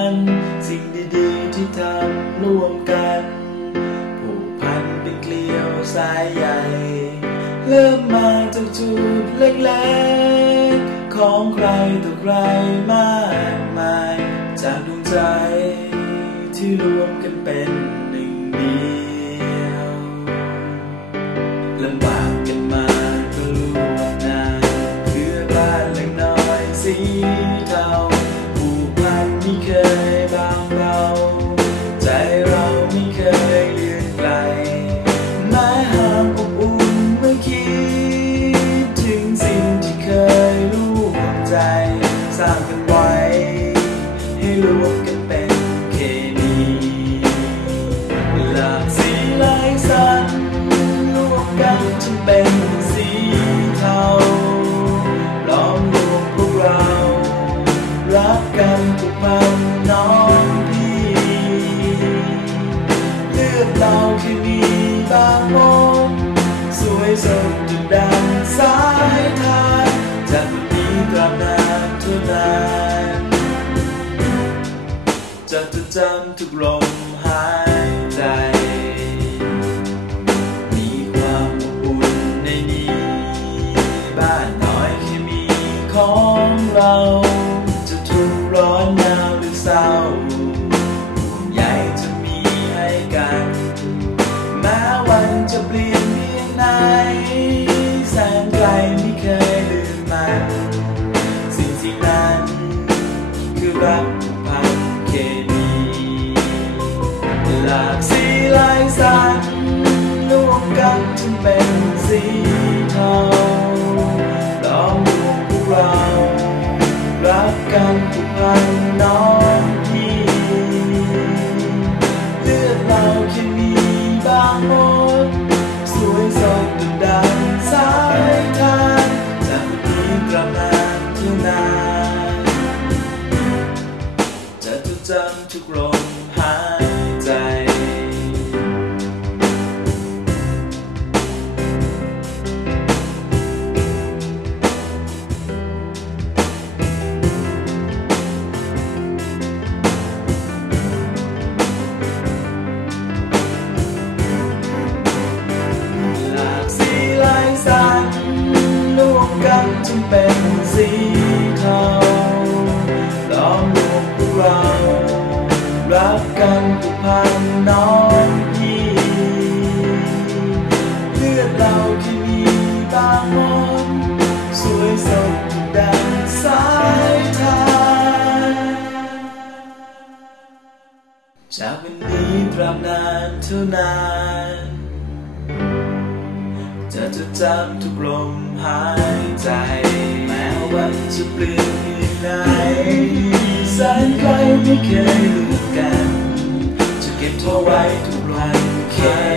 ัน สิ่งดีๆที่ทำร่วมกัน ผูกพันเป็นเกลียวสายใหญ่ เริ่มมาจากจุดเล็กๆ ของใครต่อใครมากมาย จากดวงใจที่รวมกันเป็นหนึ่งเดียวลำบาก พันไม่เคยบางเบา รักกันผูกวันน้องพี่เลือดเราที่มีบางมนสวยสดจุดดังสายทานจากนี้ตราบนานเท่านานจะจดจำทุกลมหาย ศร้าห่จะมีให้กัน แม้วันจะเปลี่ยนเพียงไหนแสนไกลไม่เคยลืมมัน สิ่งสิ่งนั้น คือรักพันเคมีหลากสีลายสันรวมกันจนเป็นสีทาล้ นานจะจดจำทุกลมหายใจ หลากสีลายสันรวมกันจนเป็นสีาล้อมรวมพวกเรา รักกันผูกพันน้องพี่เลือดเราแค่มีบางมนสวยสดดังสายทานจากวันนี้ตราบนานเท่านานจะจดจำทุกลมหายใจ จะเปลี่ยนที่ไหนแสนไกลไม่เคยลืมกัน จะเก็บเท่าไว้ทุกวันแค่